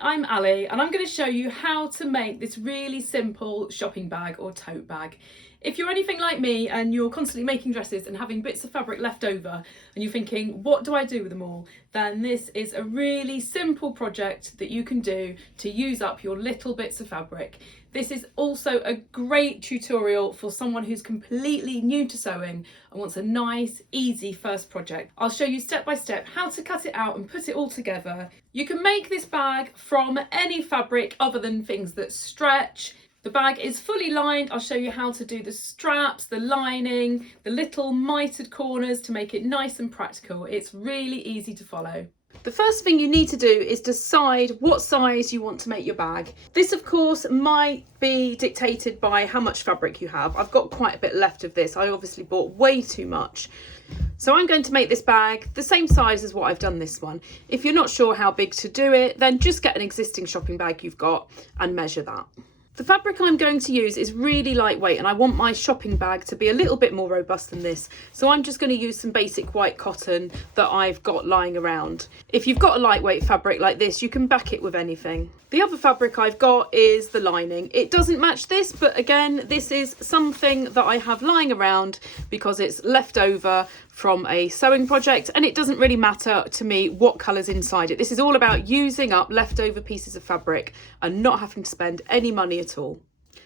Hi, I'm Ali and I'm going to show you how to make this really simple shopping bag or tote bag. If you're anything like me and you're constantly making dresses and having bits of fabric left over and you're thinking, what do I do with them all? Then this is a really simple project that you can do to use up your little bits of fabric. This is also a great tutorial for someone who's completely new to sewing and wants a nice, easy first project. I'll show you step by step how to cut it out and put it all together. You can make this bag from any fabric other than things that stretch. The bag is fully lined. I'll show you how to do the straps, the lining, the little mitered corners to make it nice and practical. It's really easy to follow. The first thing you need to do is decide what size you want to make your bag. This of course might be dictated by how much fabric you have. I've got quite a bit left of this. I obviously bought way too much. So I'm going to make this bag the same size as what I've done this one. If you're not sure how big to do it, then just get an existing shopping bag you've got and measure that. The fabric I'm going to use is really lightweight and I want my shopping bag to be a little bit more robust than this. So I'm just going to use some basic white cotton that I've got lying around. If you've got a lightweight fabric like this, you can back it with anything. The other fabric I've got is the lining. It doesn't match this, but again, this is something that I have lying around because it's left over from a sewing project and it doesn't really matter to me what colour's inside it. This is all about using up leftover pieces of fabric and not having to spend any money at all.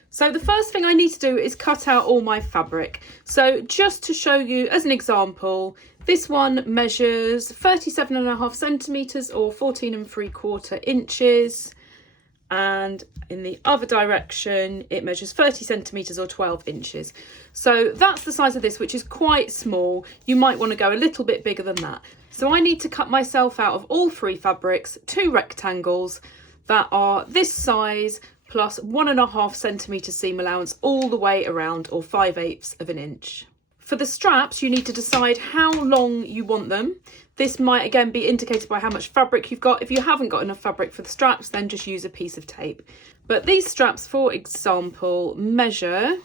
So the first thing I need to do is cut out all my fabric. So just to show you as an example, this one measures 37.5 centimetres or 14 3/4 inches. And in the other direction it measures 30 centimetres or 12 inches. So that's the size of this, which is quite small. You might want to go a little bit bigger than that. So I need to cut myself out of all three fabrics, two rectangles that are this size plus 1.5 centimetre seam allowance all the way around, or 5/8 of an inch. For the straps, you need to decide how long you want them. This might again be indicated by how much fabric you've got. If you haven't got enough fabric for the straps, then just use a piece of tape. But these straps, for example, measure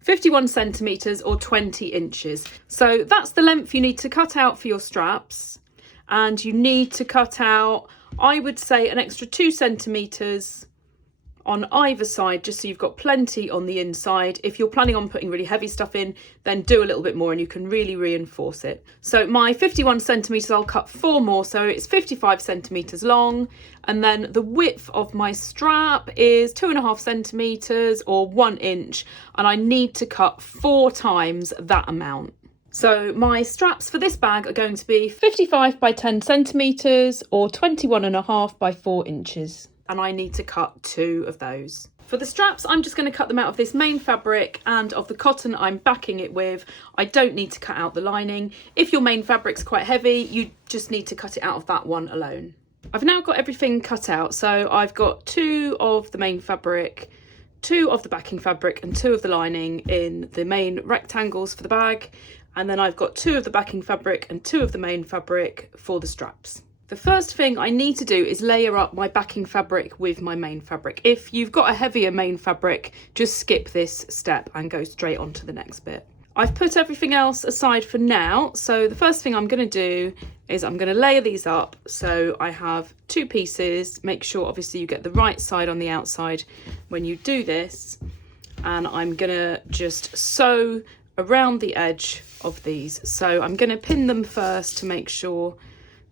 51 centimetres or 20 inches. So that's the length you need to cut out for your straps. And you need to cut out, I would say, an extra 2 centimetres on either side, just so you've got plenty on the inside. If you're planning on putting really heavy stuff in, then do a little bit more and you can really reinforce it. So my 51 centimetres, I'll cut 4 more, so it's 55 centimetres long. And then the width of my strap is 2.5 centimetres or 1 inch, and I need to cut 4 times that amount. So my straps for this bag are going to be 55 by 10 centimetres or 21.5 by 4 inches. And I need to cut 2 of those. For the straps, I'm just going to cut them out of this main fabric and of the cotton I'm backing it with. I don't need to cut out the lining. If your main fabric's quite heavy, you just need to cut it out of that one alone. I've now got everything cut out. So I've got 2 of the main fabric, 2 of the backing fabric and 2 of the lining in the main rectangles for the bag. And then I've got 2 of the backing fabric and 2 of the main fabric for the straps. The first thing I need to do is layer up my backing fabric with my main fabric. If you've got a heavier main fabric, just skip this step and go straight on to the next bit. I've put everything else aside for now. So the first thing I'm going to do is I'm going to layer these up. So I have 2 pieces. Make sure obviously you get the right side on the outside when you do this. And I'm going to just sew around the edge of these. So I'm going to pin them first to make sure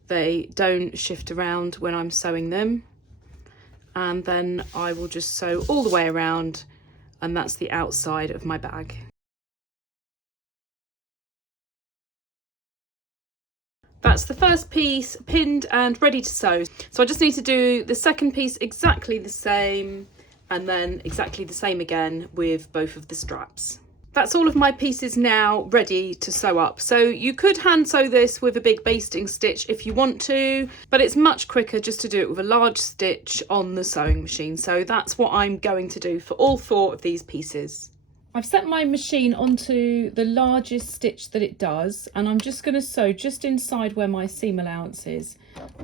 they don't shift around when I'm sewing them, and then I will just sew all the way around, and that's the outside of my bag. That's the first piece pinned and ready to sew. So I just need to do the second piece exactly the same, and then exactly the same again with both of the straps. That's all of my pieces now ready to sew up. So you could hand sew this with a big basting stitch if you want to, but it's much quicker just to do it with a large stitch on the sewing machine. So that's what I'm going to do for all 4 of these pieces. I've set my machine onto the largest stitch that it does, and I'm just going to sew just inside where my seam allowance is.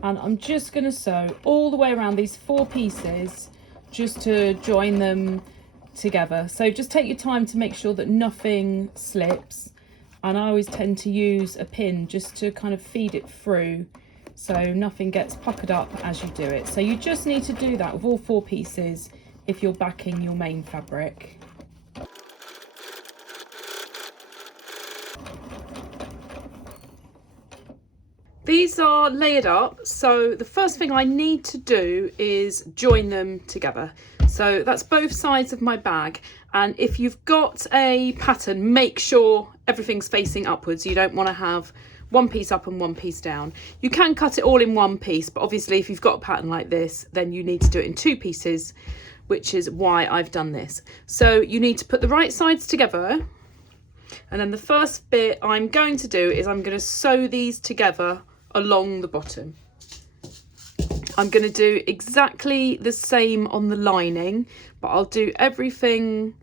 And I'm just going to sew all the way around these 4 pieces just to join them together. So just take your time to make sure that nothing slips, and I always tend to use a pin just to kind of feed it through so nothing gets puckered up as you do it. So you just need to do that with all 4 pieces if you're backing your main fabric. These are layered up, so the first thing I need to do is join them together. So that's both sides of my bag, and if you've got a pattern, make sure everything's facing upwards. You don't want to have one piece up and one piece down. You can cut it all in one piece, but obviously if you've got a pattern like this, then you need to do it in 2 pieces, which is why I've done this. So you need to put the right sides together, and then the first bit I'm going to do is I'm going to sew these together along the bottom. I'm going to do exactly the same on the lining, but I'll do everything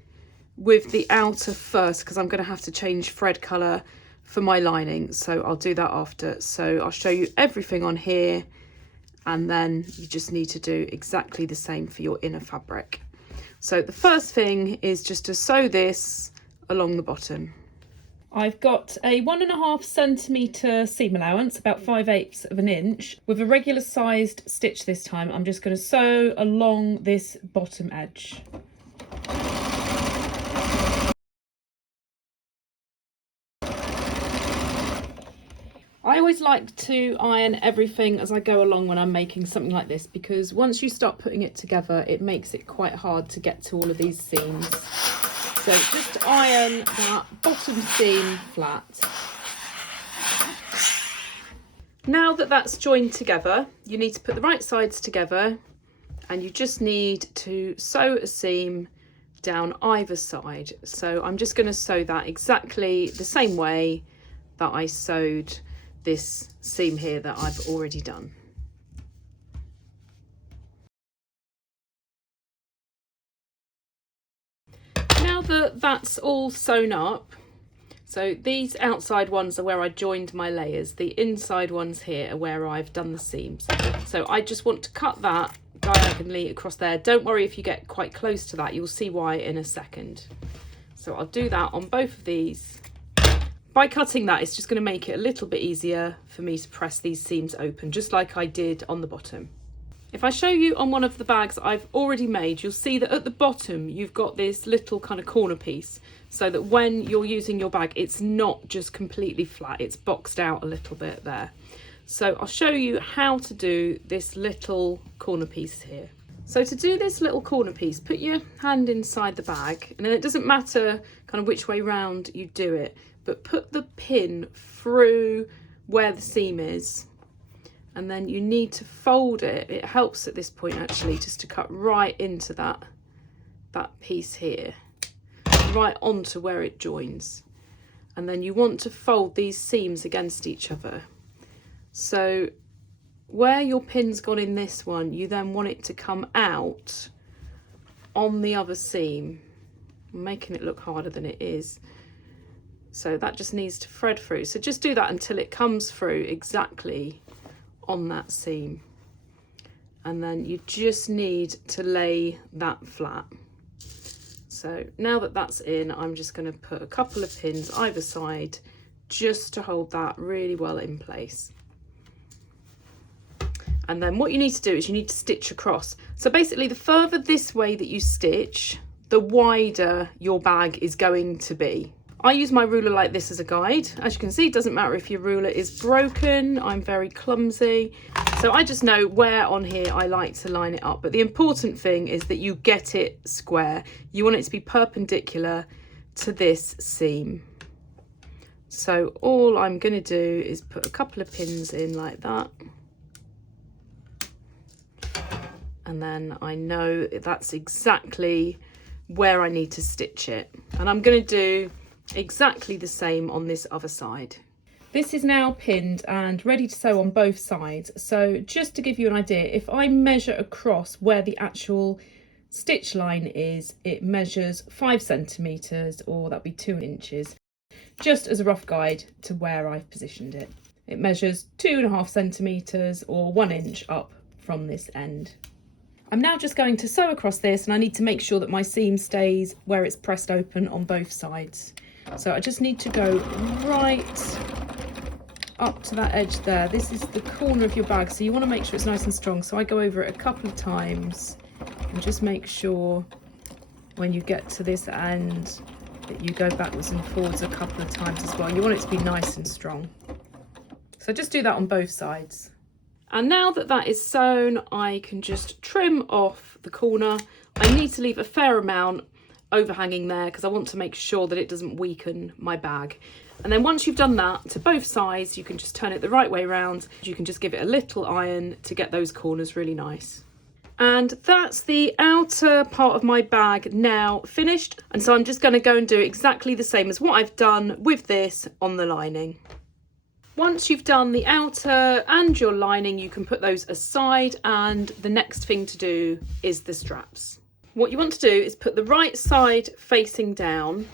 with the outer first because I'm going to have to change thread colour for my lining, so I'll do that after. So I'll show you everything on here, and then you just need to do exactly the same for your inner fabric. So the first thing is just to sew this along the bottom. I've got a 1.5 centimetre seam allowance, about 5/8 of an inch, with a regular sized stitch this time. I'm just going to sew along this bottom edge. I always like to iron everything as I go along when I'm making something like this, because once you start putting it together, it makes it quite hard to get to all of these seams. So just iron that bottom seam flat. Now that that's joined together, you need to put the right sides together, and you just need to sew a seam down either side. So I'm just going to sew that exactly the same way that I sewed this seam here that I've already done. Now that that's all sewn up, so these outside ones are where I joined my layers, the inside ones here are where I've done the seams. So I just want to cut that diagonally across there. Don't worry if you get quite close to that, you'll see why in a second. So I'll do that on both of these. By cutting that, it's just going to make it a little bit easier for me to press these seams open, just like I did on the bottom. If I show you on one of the bags I've already made, you'll see that at the bottom you've got this little kind of corner piece, so that when you're using your bag, it's not just completely flat, it's boxed out a little bit there. So I'll show you how to do this little corner piece here. So to do this little corner piece, put your hand inside the bag, and then it doesn't matter kind of which way round you do it, but put the pin through where the seam is, and then you need to fold it. It helps at this point actually just to cut right into that piece here, right onto where it joins. And then you want to fold these seams against each other. So where your pin's gone in this one, you then want it to come out on the other seam. I'm making it look harder than it is. So that just needs to thread through. So just do that until it comes through exactly on that seam. And then you just need to lay that flat. So now that that's in, I'm just going to put a couple of pins either side just to hold that really well in place. And then what you need to do is you need to stitch across. So basically the further this way that you stitch, the wider your bag is going to be. I use my ruler like this as a guide. As you can see, it doesn't matter if your ruler is broken. I'm very clumsy. So I just know where on here I like to line it up. But the important thing is that you get it square. You want it to be perpendicular to this seam. So all I'm going to do is put a couple of pins in like that. And then I know that's exactly where I need to stitch it. And I'm going to do exactly the same on this other side. This is now pinned and ready to sew on both sides. So just to give you an idea, if I measure across where the actual stitch line is, it measures 5 centimetres, or that'd be 2 inches, just as a rough guide to where I've positioned it. It measures 2.5 centimetres or 1 inch up from this end. I'm now just going to sew across this, and I need to make sure that my seam stays where it's pressed open on both sides. So I just need to go right up to that edge there. This is the corner of your bag, so you want to make sure it's nice and strong. So I go over it a couple of times and just make sure when you get to this end that you go backwards and forwards a couple of times as well. You want it to be nice and strong. So just do that on both sides. And now that that is sewn, I can just trim off the corner. I need to leave a fair amount overhanging there because I want to make sure that it doesn't weaken my bag. And then once you've done that to both sides, you can just turn it the right way around. You can just give it a little iron to get those corners really nice. And that's the outer part of my bag now finished. And so I'm just going to go and do exactly the same as what I've done with this on the lining. Once you've done the outer and your lining, you can put those aside, and the next thing to do is the straps. What you want to do is put the right side facing down, and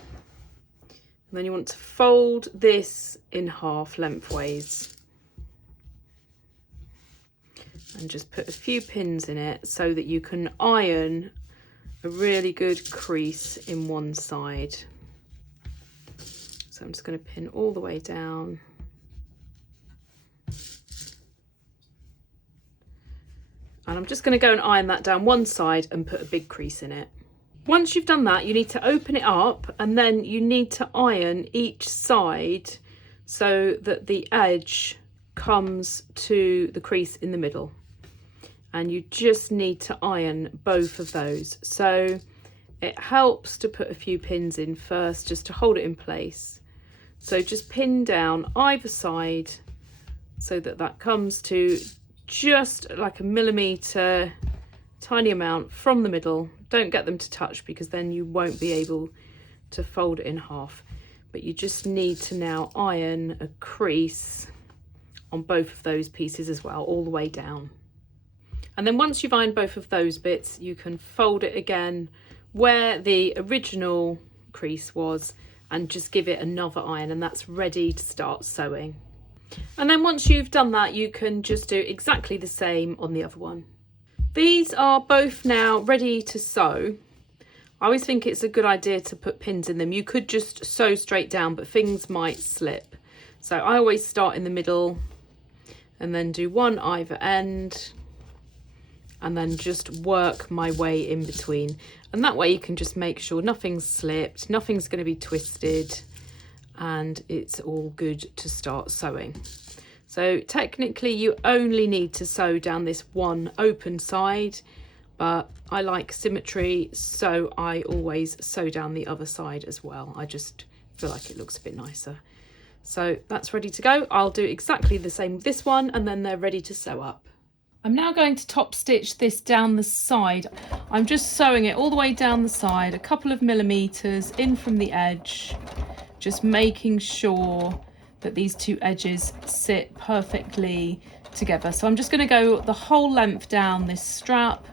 then you want to fold this in half lengthways and just put a few pins in it so that you can iron a really good crease in one side. So I'm just going to pin all the way down. And I'm just going to go and iron that down one side and put a big crease in it. Once you've done that, you need to open it up, and then you need to iron each side so that the edge comes to the crease in the middle. And you just need to iron both of those. So it helps to put a few pins in first just to hold it in place. So just pin down either side so that that comes to just like a millimetre, tiny amount from the middle. Don't get them to touch because then you won't be able to fold it in half. But you just need to now iron a crease on both of those pieces as well, all the way down. And then once you've ironed both of those bits, you can fold it again where the original crease was and just give it another iron, and that's ready to start sewing. And then once you've done that, you can just do exactly the same on the other one. These are both now ready to sew. I always think it's a good idea to put pins in them. You could just sew straight down, but things might slip. So I always start in the middle and then do one either end and then just work my way in between. And that way you can just make sure nothing's slipped, nothing's going to be twisted, and it's all good to start sewing. So technically you only need to sew down this one open side, but I like symmetry, so I always sew down the other side as well. I just feel like it looks a bit nicer. So that's ready to go. I'll do exactly the same with this one, and then they're ready to sew up. I'm now going to top stitch this down the side. I'm just sewing it all the way down the side, a couple of millimeters in from the edge, just making sure that these two edges sit perfectly together. So I'm just going to go the whole length down this strap,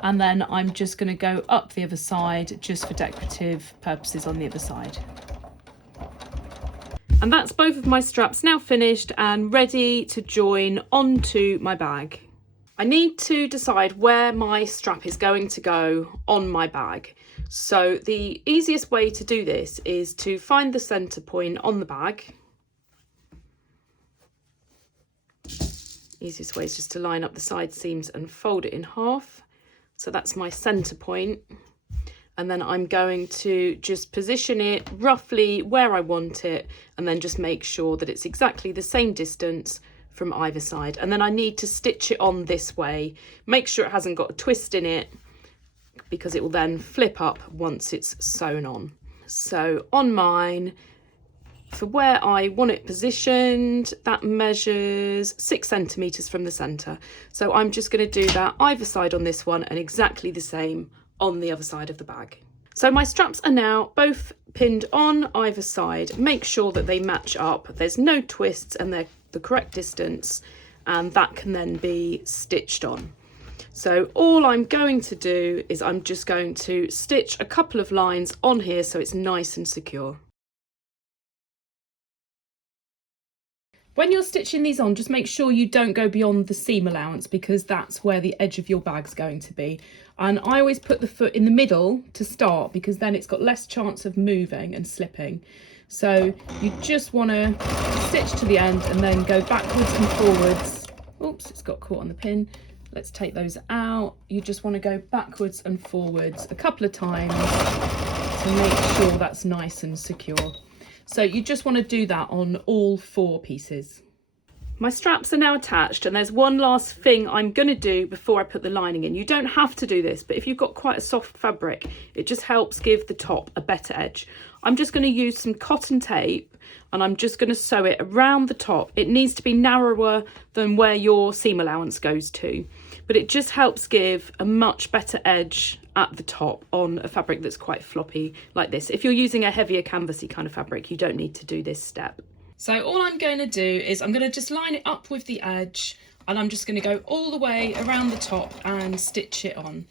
and then I'm just going to go up the other side just for decorative purposes on the other side. And that's both of my straps now finished and ready to join onto my bag. I need to decide where my strap is going to go on my bag. So the easiest way to do this is to find the centre point on the bag. Easiest way is just to line up the side seams and fold it in half. So that's my centre point. And then I'm going to just position it roughly where I want it, and then just make sure that it's exactly the same distance from either side. And then I need to stitch it on this way. Make sure it hasn't got a twist in it, because it will then flip up once it's sewn on. So on mine, for where I want it positioned, that measures 6 centimetres from the centre. So I'm just going to do that either side on this one and exactly the same on the other side of the bag. So my straps are now both pinned on either side. Make sure that they match up. There's no twists and they're the correct distance, and that can then be stitched on. So all I'm going to do is I'm just going to stitch a couple of lines on here so it's nice and secure. When you're stitching these on, just make sure you don't go beyond the seam allowance, because that's where the edge of your bag's going to be. And I always put the foot in the middle to start, because then it's got less chance of moving and slipping. So you just want to stitch to the end and then go backwards and forwards. Oops, it's got caught on the pin. Let's take those out. You just want to go backwards and forwards a couple of times to make sure that's nice and secure. So you just want to do that on all 4 pieces. My straps are now attached, and there's one last thing I'm going to do before I put the lining in. You don't have to do this, but if you've got quite a soft fabric, it just helps give the top a better edge. I'm just going to use some cotton tape and I'm just going to sew it around the top. It needs to be narrower than where your seam allowance goes to, but it just helps give a much better edge at the top on a fabric that's quite floppy like this. If you're using a heavier canvasy kind of fabric, you don't need to do this step. So all I'm going to do is I'm going to just line it up with the edge, and I'm just going to go all the way around the top and stitch it on.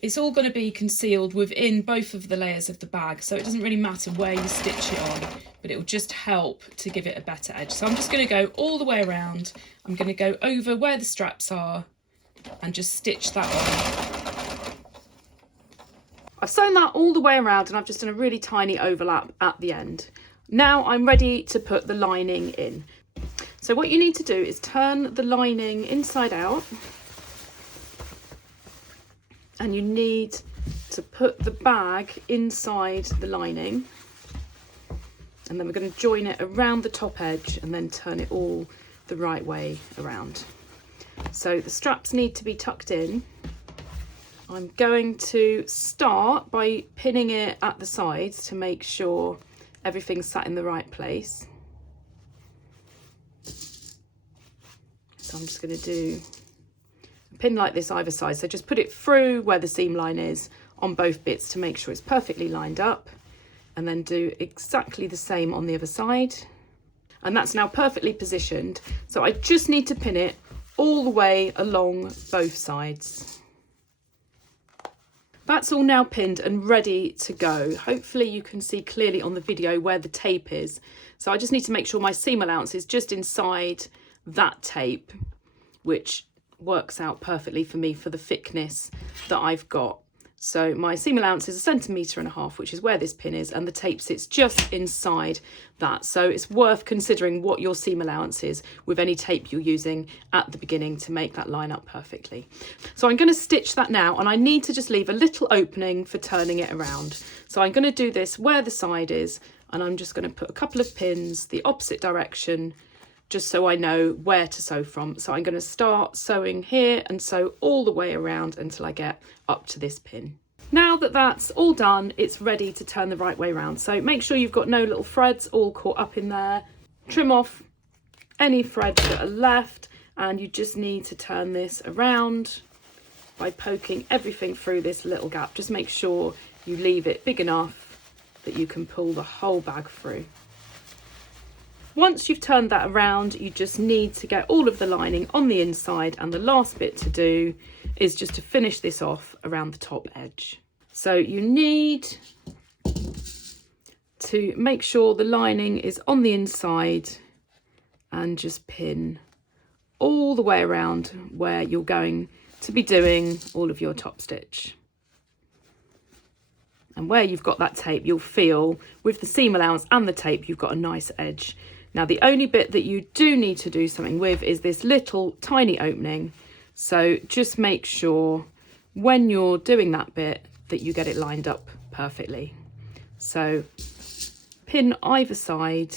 It's all going to be concealed within both of the layers of the bag, so it doesn't really matter where you stitch it on, but it will just help to give it a better edge. So I'm just going to go all the way around. I'm going to go over where the straps are and just stitch that on. I've sewn that all the way around and I've just done a really tiny overlap at the end. Now I'm ready to put the lining in. So what you need to do is turn the lining inside out, and you need to put the bag inside the lining, and then we're going to join it around the top edge and then turn it all the right way around. So the straps need to be tucked in. I'm going to start by pinning it at the sides to make sure everything's sat in the right place. So I'm just going to do a pin like this either side. So just put it through where the seam line is on both bits to make sure it's perfectly lined up, and then do exactly the same on the other side. And that's now perfectly positioned. So I just need to pin it all the way along both sides. That's all now pinned and ready to go. Hopefully you can see clearly on the video where the tape is. So I just need to make sure my seam allowance is just inside that tape, which works out perfectly for me for the thickness that I've got. So my seam allowance is 1.5 centimeters, which is where this pin is, and the tape sits just inside that. So it's worth considering what your seam allowance is with any tape you're using at the beginning to make that line up perfectly. So I'm going to stitch that now, and I need to just leave a little opening for turning it around. So I'm going to do this where the side is, and I'm just going to put a couple of pins the opposite direction just so I know where to sew from. So I'm going to start sewing here and sew all the way around until I get up to this pin. Now that that's all done, it's ready to turn the right way around. So make sure you've got no little threads all caught up in there. Trim off any threads that are left, and you just need to turn this around by poking everything through this little gap. Just make sure you leave it big enough that you can pull the whole bag through. Once you've turned that around, you just need to get all of the lining on the inside, and the last bit to do is just to finish this off around the top edge. So you need to make sure the lining is on the inside and just pin all the way around where you're going to be doing all of your top stitch. And where you've got that tape, you'll feel with the seam allowance and the tape, you've got a nice edge. Now, the only bit that you do need to do something with is this little tiny opening. So just make sure when you're doing that bit that you get it lined up perfectly. So pin either side.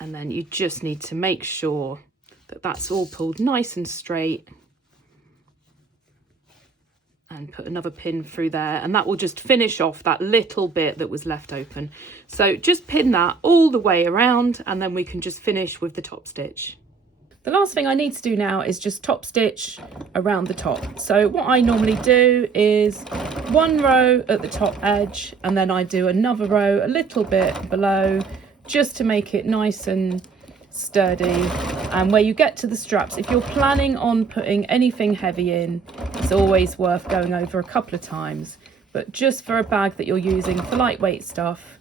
And then you just need to make sure that that's all pulled nice and straight. And put another pin through there, and that will just finish off that little bit that was left open. So just pin that all the way around, and then we can just finish with the top stitch. The last thing I need to do now is just top stitch around the top. So what I normally do is one row at the top edge, and then I do another row a little bit below, just to make it nice and sturdy. And where you get to the straps, if you're planning on putting anything heavy in, it's always worth going over a couple of times, but just for a bag that you're using for lightweight stuff,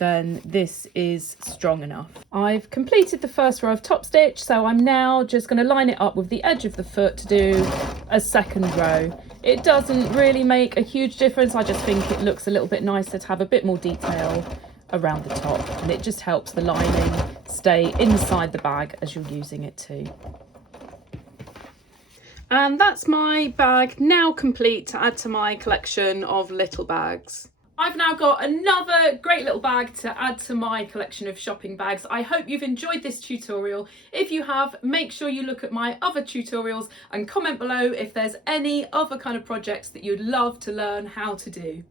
then this is strong enough. I've completed the first row of top stitch, so I'm now just going to line it up with the edge of the foot to do a second row. It doesn't really make a huge difference. I just think it looks a little bit nicer to have a bit more detail around the top, and it just helps the lining stay inside the bag as you're using it too. And that's my bag now complete to add to my collection of little bags. I've now got another great little bag to add to my collection of shopping bags. I hope you've enjoyed this tutorial. If you have, make sure you look at my other tutorials and comment below if there's any other kind of projects that you'd love to learn how to do.